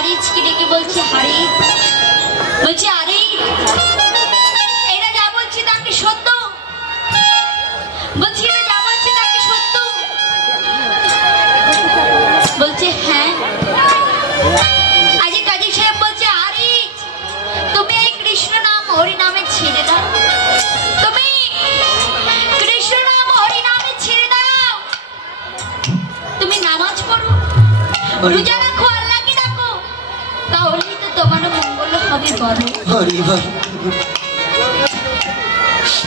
হারিজকে ডেকে বলছে, হারিজ, বলছে আরে এরা যা বলছে তা কি সত্য? বলছি এরা যা বলছে তা কি সত্য? বলছে হ্যাঁ। আজকে কাজী সাহেব বলছে, হারিজ তুমি এই কৃষ্ণ নাম হরি নামে ছেড়ে দাও, তুমি কৃষ্ণ নাম হরি নামে ছেড়ে দাও, তুমি নামাজ পড়ো, রোজা রাখো, আল্লাহকে ডাকো, তাহলেই তো তোমার মঙ্গল হবে। বলো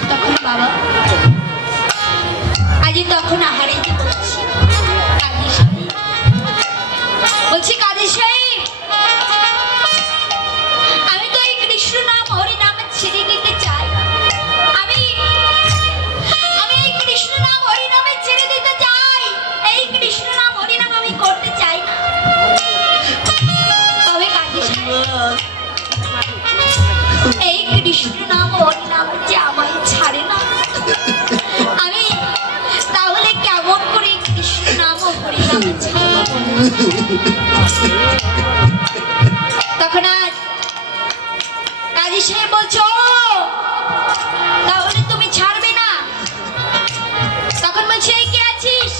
তখন বাবা আজই তখন হারিজকে বলছি, কাজী সাহেব, বলছি কাজী সাহেব আমি তো এই কৃষ্ণ নাম হরি নামে ছেড়ে দিতে চাই, আমি এই কৃষ্ণ নাম হরি নামে ছেড়ে দিতে চাই, এই কৃষ্ণ নাম হরি নাম আমি করতে চাই না। তবে কাজী সাহেব এই কৃষ্ণ নাম হরি নাম যে আমায় ছাড়ে না, আমি তাহলে কেমন করে কৃষ্ণ নাম হরি নামে ছাড়ব? তখন আর কাজী সাহেব বলছো তাহলে তুমি ছাড়বে না? তখন বলছে এই কে আছিস,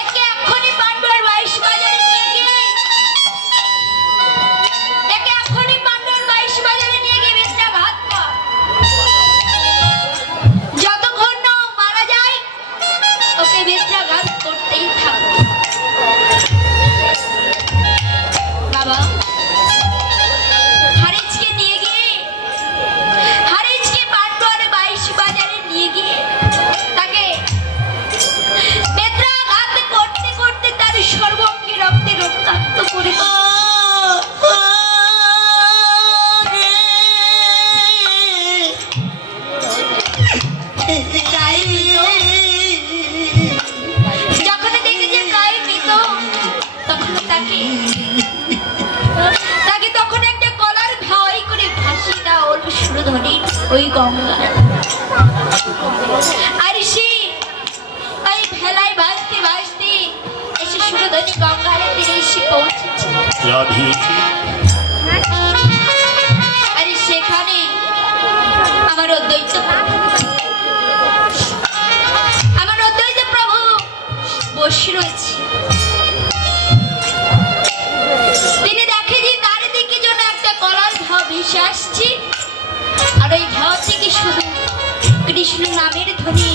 একে এক্ষুনি পান্ডুয়ার 22 বাজারে নিয়ে গিয়ে, একে এক্ষুনি পান্ডুয়ার 22 বাজারে নিয়ে গিয়ে বেত্রাঘাত কর, যতক্ষণ না মারা যায় ওকে বেত্রাঘাত করতেই থাকবে। বাবা হারিজকে নিয়ে গিয়ে, হারিজকে পান্ডুয়ারে 22 বাজারে নিয়ে গিয়ে তাকে বেত্রাঘাত করতে করতে তার সর্বাঙ্গে রক্তে রক্তাক্ত করে যখন দেখে যে প্রায় মৃত, তখন তাকে তখন একটা কলার ঘাই করে ভাসিয়ে দেওয়া হলো সুরধনির ওই গঙ্গা। আর সে ওই ভেলায় ভাসতে ভাসতে এসে সুরধনি গঙ্গার তীরে এসে পৌঁছেছে। আর সেখানে আমার অদ্বৈত প্রভু বসে রয়েছে। তিনি দেখে যে তার দিকে জন্য একটা কলার ঘাও ভেসে আসছে, আর ওই ঘাও থেকে শুধু কৃষ্ণ নামের ধ্বনি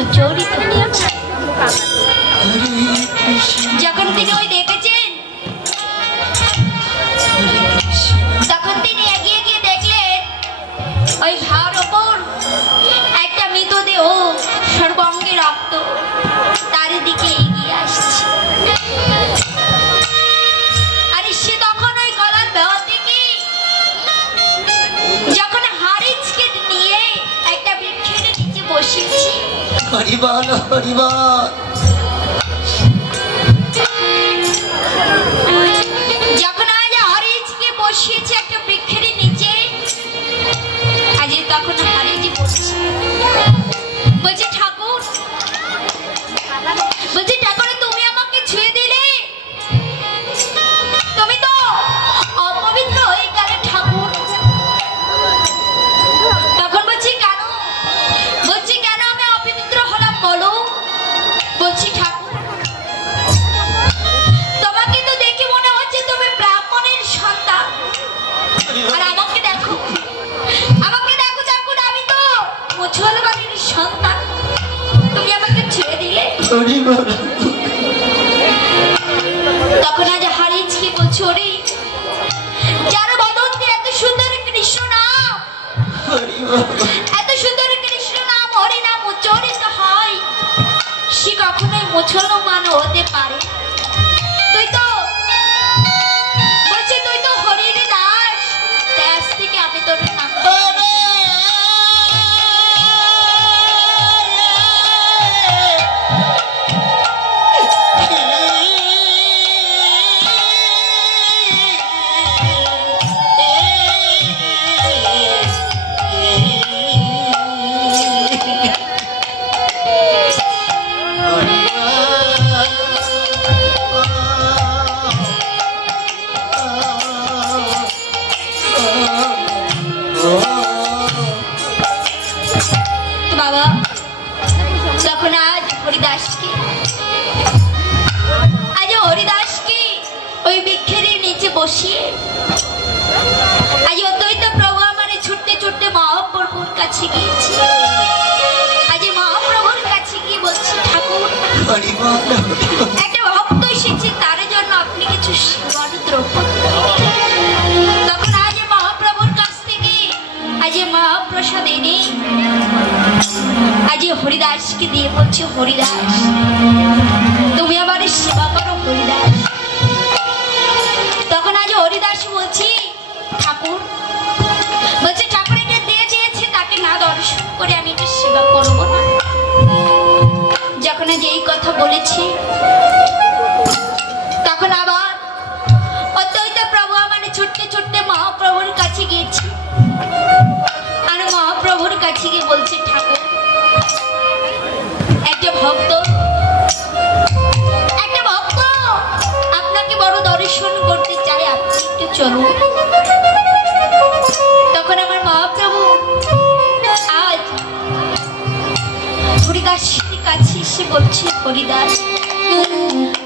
উচ্চারিত হচ্ছে। যখন তিনি ওই দেখেছেন, তখন তিনি এগিয়ে গিয়ে দেখলেন ওই ঘাওর ওপর একটা মৃতদেহ সর্বাঙ্গে রক্ত তার দিকে এগিয়ে আসছে। আর সে তখন ওই গলার বেওয়া থেকে যখন হারিজকে নিয়ে একটা বৃক্ষের নিচে বসিয়েছি, হরিবল হরিবল, যখন আজ হারিজকে বসিয়েছে একটা বৃক্ষের নিচে, আজ তখন হারিজ বসছে, বলছে ঠাকুর, বলছে ঠাকুর তুমি আমাকে ছুঁয়ে দিলে, তুমি তো অপবিত্র হয়ে গেলে ঠাকুর। তখন বলছি কেন? বলছি কেন আমি অপবিত্র হলাম বলো? বলছি ঠাকুর তোমাকে তো দেখে মনে হচ্ছে তুমি ব্রাহ্মণের সন্তান, আর আমাকে দেখো ঠাকুর আমি তো মুসলমানের সন্তান, তুমি আমাকে ছেড়ে দিলে। তখন আজ হারিজকে বলছো, ওরে যার বদন্তে এত সুন্দর কৃষ্ণ নাম, এত সুন্দর কৃষ্ণ নাম হরি নাম উচ্চারিত হয়, সে কখনোই মুসলমান হতে পারে। তুই তো বলছি তুই তো হরির দাস, দাস থেকে আমি তোর নাম বসিয়ে আজ অদ্বৈত প্রভু আমার ছুটতে ছুটতে মহাপ্রভুর কাছে গিয়েছি। আজ মহাপ্রভুর কাছে গিয়ে বলছি, ঠাকুর একটা ভক্ত এসেছে, তার জন্য আপনি কিছু দ্রব্য। তখন আজ মহাপ্রভুর কাছ থেকে আজ মহাপ্রসাদ এনে আজ হরিদাসকে দিয়ে বলছে, হরিদাস তুমি আমার সেবা করো হরিদাস। তখন আজ হরিদাস বলছি, ঠাকুর বলছে, ঠাকুর এটা দিয়ে চেয়েছে, তাকে না দর্শন করে আমি এটা সেবা করবো না। যখন আজ এই কথা বলেছি, তখন আবার অদ্বৈত প্রভু আমার ছুটতে ছুটতে মহাপ্রভুর কাছে গিয়েছি। আর মহাপ্রভুর কাছে গিয়ে বলছে, ঠাকুর একটা ভক্ত আপনাকে বড় দর্শন করতে চাই, আপনি একটু চলুন। তখন আমার মহাপ্রভু আজ হরিদাসের কাছে এসে বলছে, হরিদাস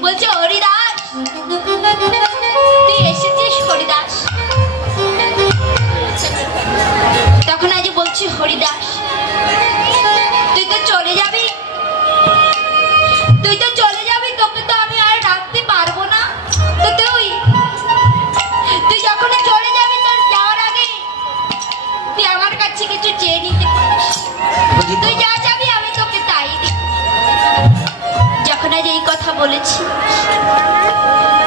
বলছে, হরিদাস তুই এসেছিস হরিদাস। তখন আজ বলছি, হরিদাস তুই তো চলে যাবি, তুই তো চলে যাবি, তোকে তো আমি আর রাখতে পারবো না। তো তুই যখন চলে যাবি, তোর যাওয়ার আগে তুই আমার কাছে কিছু চেয়ে নিতে পারিস। তুই যা যাবি আমি তোকে তাই দিই। যখন আজ এই কথা বলেছি,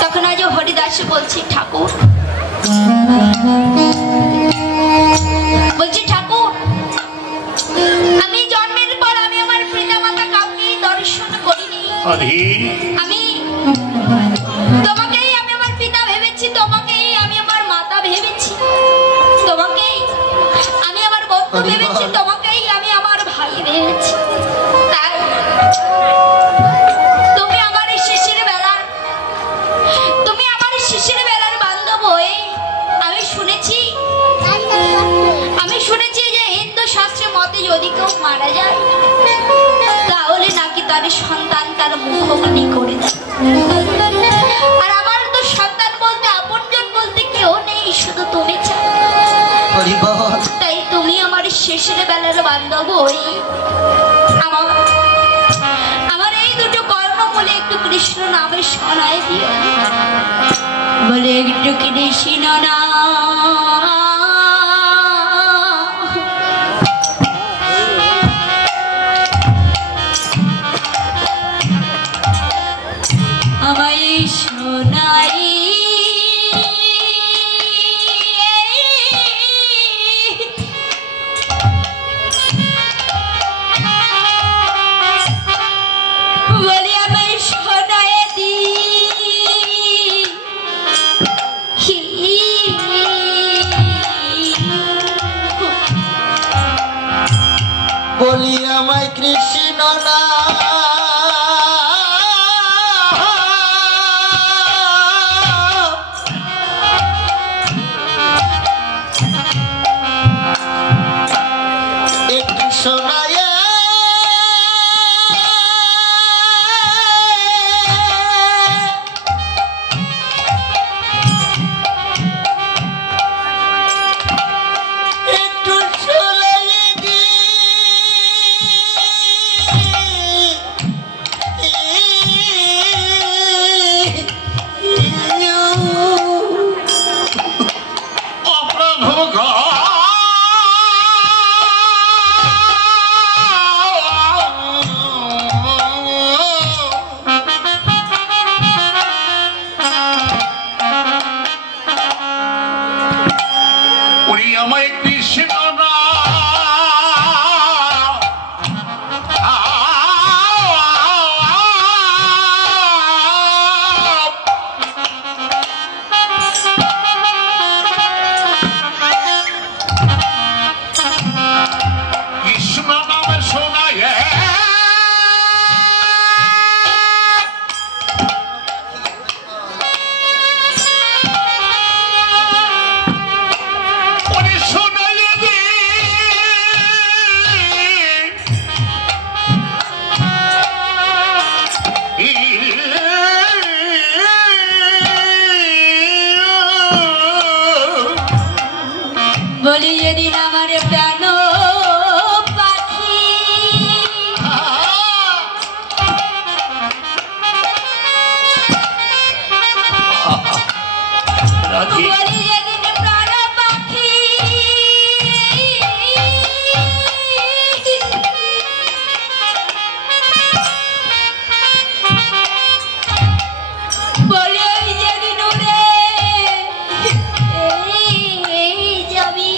তখন আজ হরিদাস বলছি, ঠাকুর বলছি, ঠাকুর আমি জন্মের পর আমি আমার পিতা মাতা কাউকেই দর্শন করিনি। আমি তোমাকেই আমি আমার পিতা ভেবেছি, তোমাকেই আমি আমার মাতা ভেবেছি, তোমাকেই আমি আমার বন্ধু ভেবেছি, তোমাকেই আমি আমার ভাই ভেবেছি। তাই তুমি আমার শিশির বেলার বান্ধব হয়ে আমি শুনেছি যে হিন্দু শাস্ত্রের মতে যদি কেউ মারা যায় তাহলে নাকি তার সন্তান তার মুখমনি করে দেয়। আর আমার তো সন্তান বলতে আপনজন বলতে কেউ নেই, শুধু তুমি চাও। তাই তুমি আমার শেষের বেলার বান্ধব হয়ে আমার এই দুটো কর্ণ বলে একটু কৃষ্ণ নামে শোনায় দিও, বলে একটু কৃষ্ণ না আমায় শোনাই। বলি আমায় শোনায় দি, বলি আমায় কৃষ্ণ না একটু শোনায়। শোনা পাখি বলি যেদিন প্রাণ পাখি বলি যেদিন উড়ে যাবি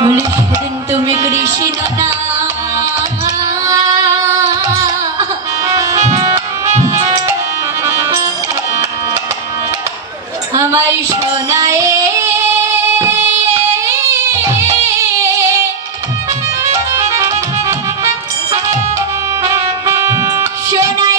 বলি সেদিন তুমি কৃষ্ণ না আমায় শোনায় শোনায়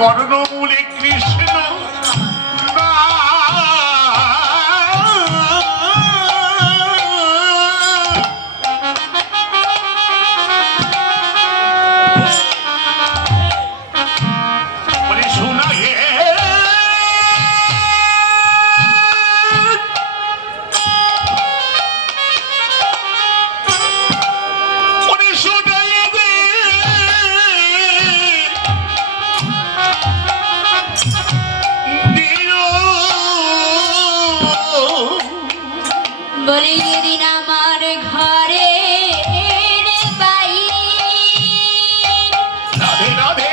কর্ণমূলে কৃষ্ণ বলি যেদিন আমার ঘরে বাই রাধে রাধে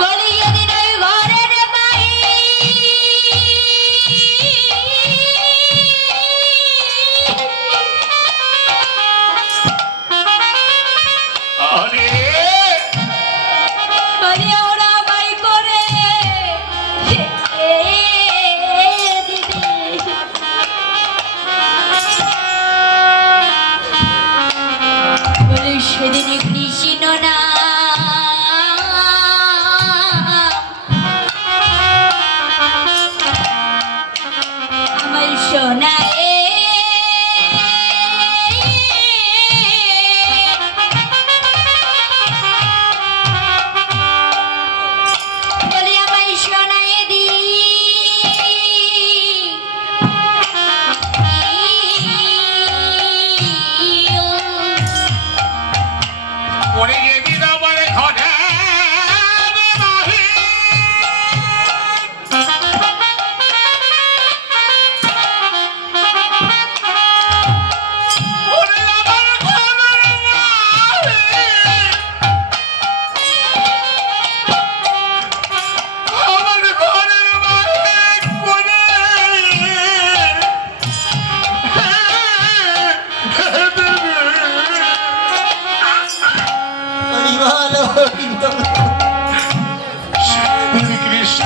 বলি যেদিন ওই ঘরের বাই আরে বলি ওরা বাই করে দিদি বলি সেদিন কৃষ্ণ না আমার শোনায় বলি আমায় শোনায় ওরে যেদিন আমার ঘরে কৃষ্ণ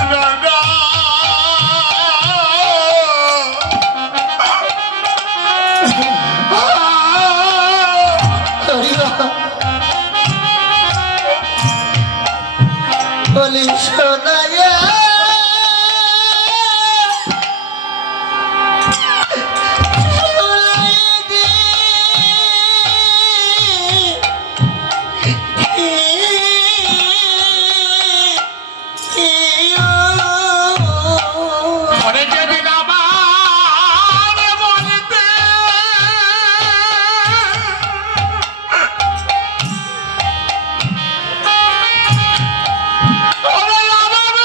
বলি শোনায় আমার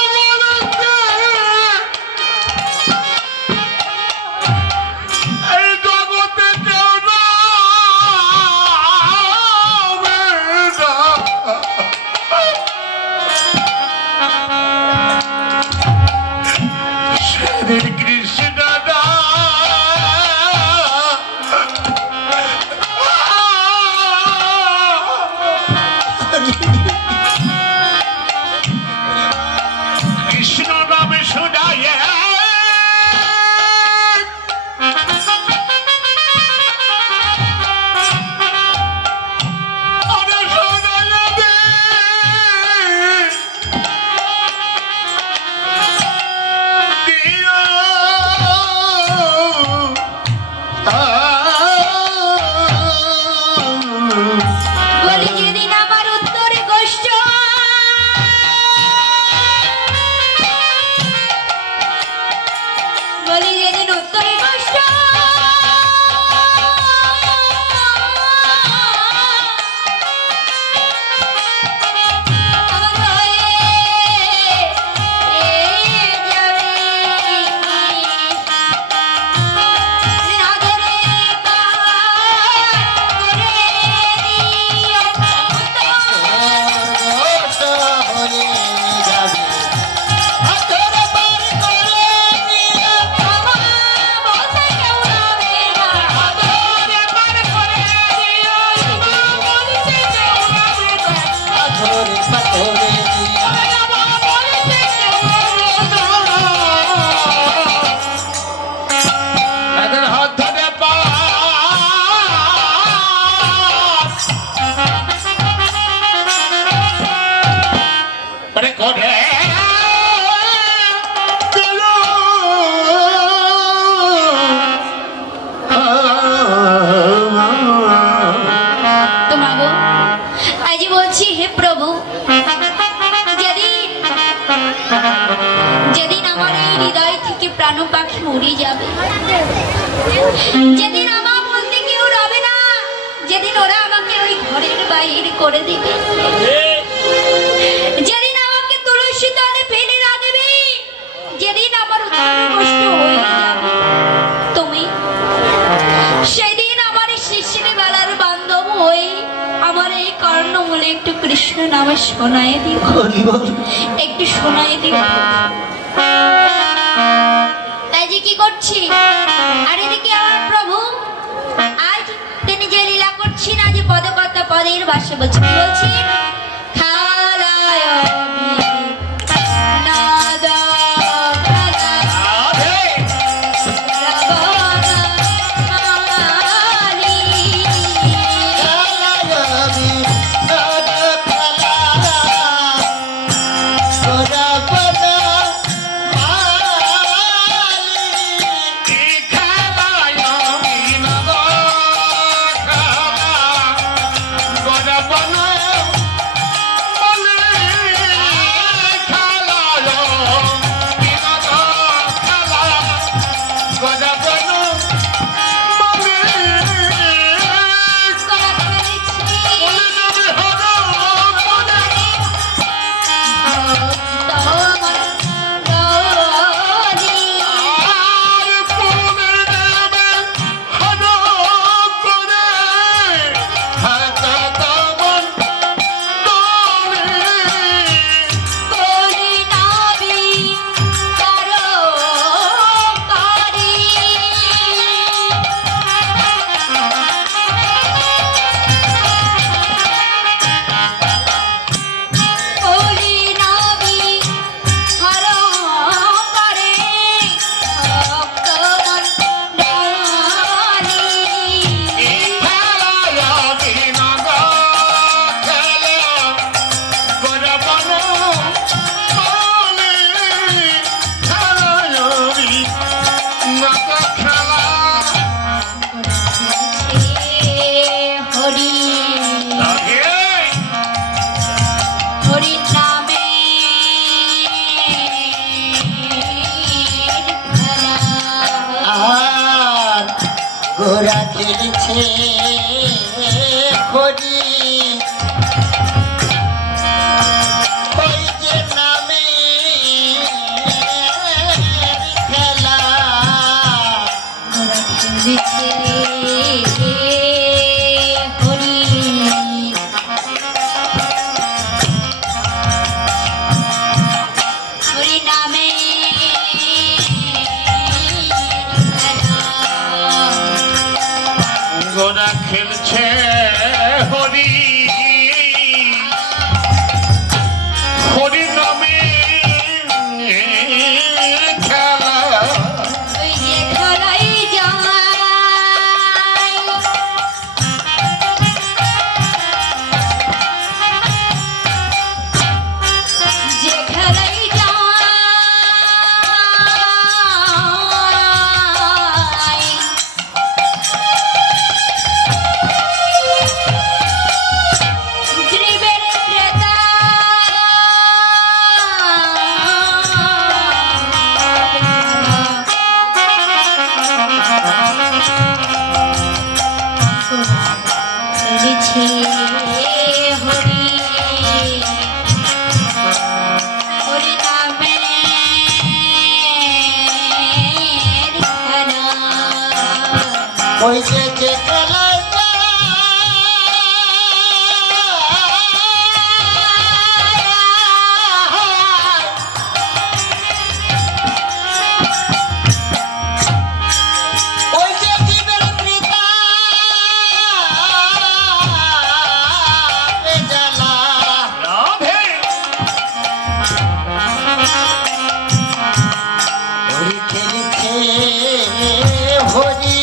যেদিন আমার বলতে কেউ রবে না, যেদিন ওরা আমাকে ওই ঘরের বাইরে করে দিবে, যেদিন আমাকে তুলসী তলে ফেলে রাখবে, যেদিন আমার কষ্ট হয়ে যাবে, তুমি সেদিন আমার শিশির বেলার বান্ধব হয়ে আমার এই কর্ণমূলে একটু কৃষ্ণ নামে শোনায় দিও, একটু শোনায় দিও। তাই যে কি করছি, আর এদিকে আমার প্রভু আজ তিনি যে লীলা করছেন, আজ পদকর্তা পদের ভাষা বলছি, কি বলছি? ঘোড়া খেলছে হরি, ওই যে নামে খেলা, ঘোড়া খেলছে হরি, হরি নামে ঘোড়া খেলছে হরি, হরি নামে খেলা, ওই যে খেলাই যায়, যে খেলাই যায়, জীবের ক্রেতা খেলেছে হরি, হরি নামে খেলা, ওই যে খেলায় ওই যে জীবের পিতা জ্বালা, রাধে হরি খেলছে হরি,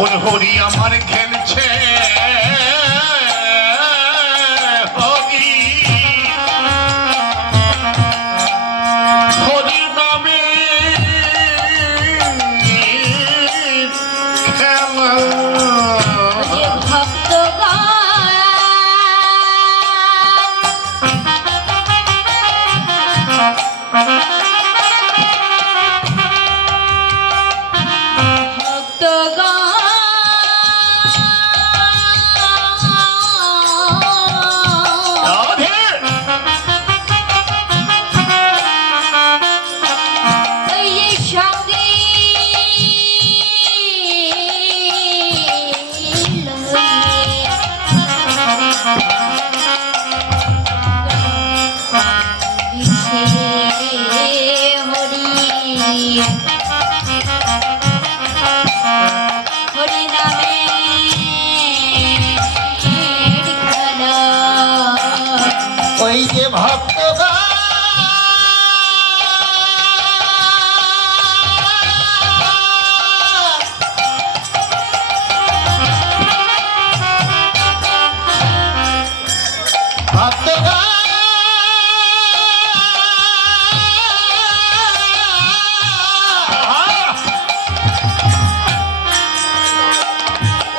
গৌর হরি আমার খেলছে হরি হরি নামে খেলা যে ভক্তগণ হরি নামে ওই যে ভক্তগণ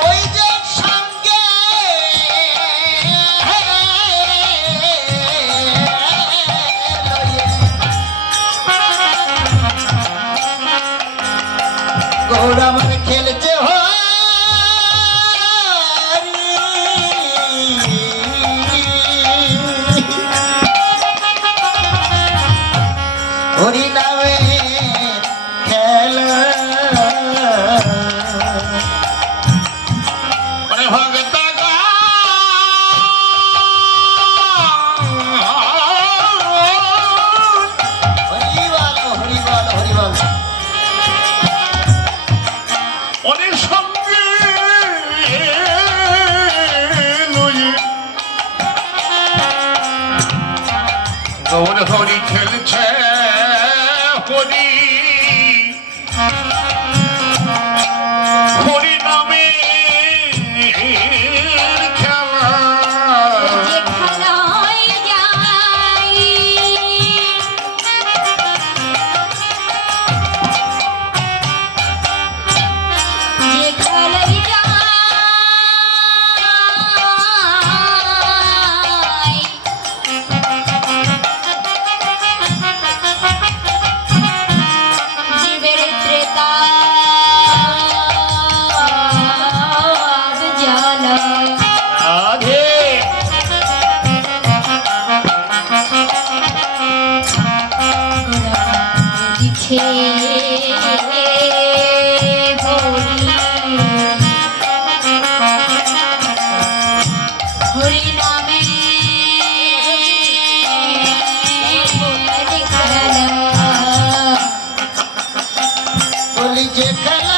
ওই যে সঙ্গে গৌর আমার খেলছে হরি নামে খেলা মানে ভগত হরি বল হরি বল হরি বল অনেক সঙ্গে লয়ে গৌর হরি খেলছে হরি হরি নামে খেলা যে খেলায় যাই যে খেলায় যাই জীবের ত্রেতা জ্বালা রাধে দিছে হরি নামে বলি যে খেলা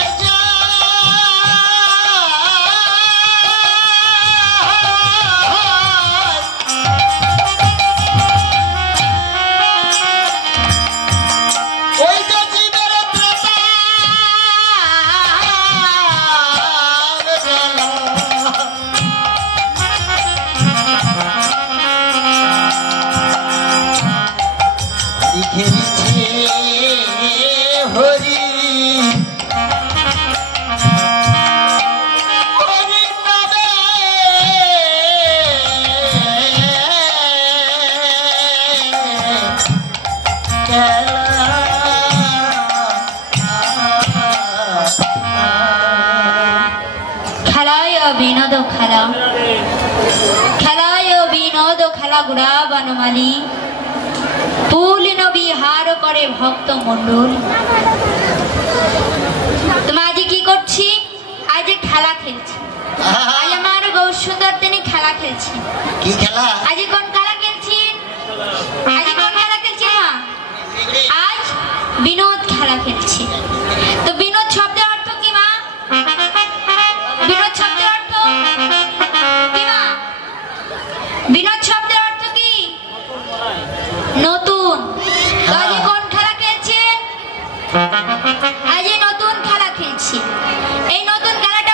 ওই যে জীবের ত্রেতা খেলছে হরি হরি নামে খেলায় বিনোদ খেলা খেলায় বিনোদ খেলা গুড়া বনমালী পুলিন বিহার করে ভক্ত মন্ডল। তুমি আজ কি করছি? আজ খেলা খেলছি। আজ আমার গৌর সুন্দর তিনি খেলা খেলছি। কি খেলা আজ কোন খেলা খেলছি? আজ কোন খেলা খেলছি মা? আজ বিনোদ খেলা খেলছি। তো বিনোদ শব্দের অর্থ কি মা? বিনোদ শব্দের অর্থ কি মা? বিনোদ শব্দের অর্থ কি? নতুন। তো আজ কোন খেলা খেলছেন? আজ নতুন খেলা খেলছি। এই নতুন খেলাটা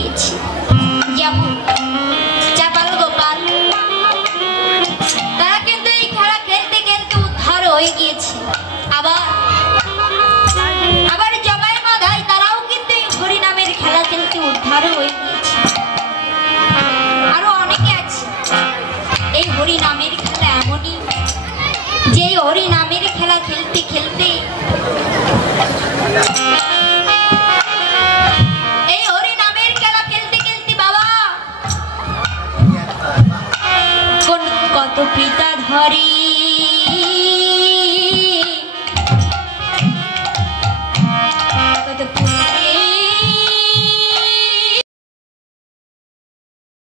গিয়েছে। যেমন চাপাল গোপাল, তারা কিন্তু এই খেলা খেলতে খেলতে উদ্ধার হয়ে গিয়েছে। আবার আবার জগাই মাধাই তারাও কিন্তু এই হরিনামের খেলা খেলতে উদ্ধার হয়ে গিয়েছে। আরো অনেকে আছে। এই হরিনামের খেলা এমনই যে হরিনামের খেলা খেলতে খেলতে এই হরিনামের খেলা খেলতে খেলতে বাবা কোন কত পিতা ধরি